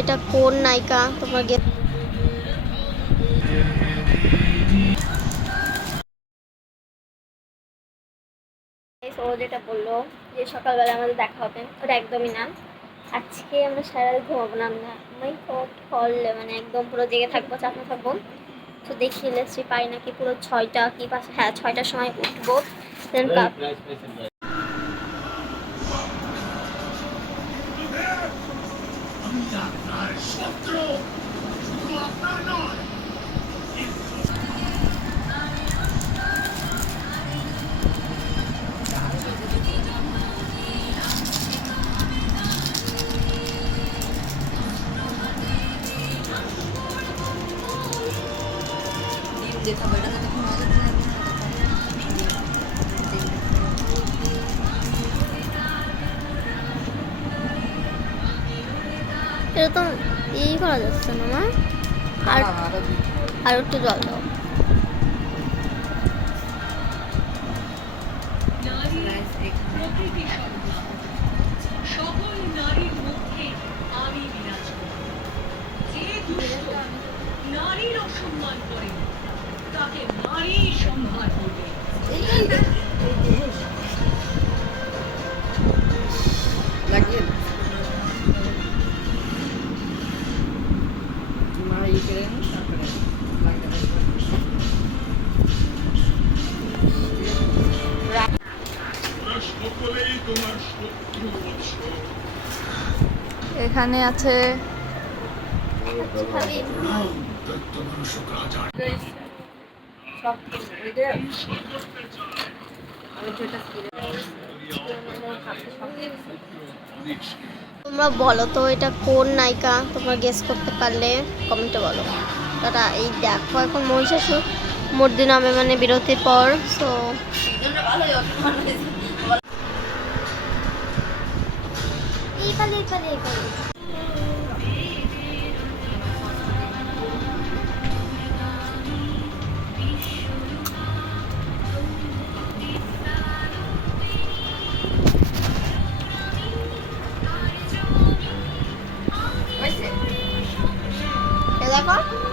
এটা কোন নায়িকা তোমার ও যেটা বললো যে সকালবেলা আমাদের দেখা হবে, ওটা একদমই না। আজকে আমরা সারা রাত ঘুমাবো না, আমরা মাই গড হলে মানে একদম পুরো জেগে থাকবো, চাপে থাকবো। তো দেখিয়ে এসেছি পাই নাকি পুরো 6টা কি 5, হ্যাঁ 6টার সময় উঠবো। দেন এটা তো এই করা যাচ্ছে না মা, আর আর একটু জল দাও। সকল নারীর মুখে আমি বিরাজ করি। যে নারীর অসম্মান করে তাকে নারী সম্মান করবে। এখানে আছে তোমরা বলো তো এটা কোন নায়িকা, তোমরা গেস করতে পারলে কমেন্টে বলো। দাদা এই দেখো এখন মহিষাসুর মূর্তি নামে মানে বিরতির পর সো দেখো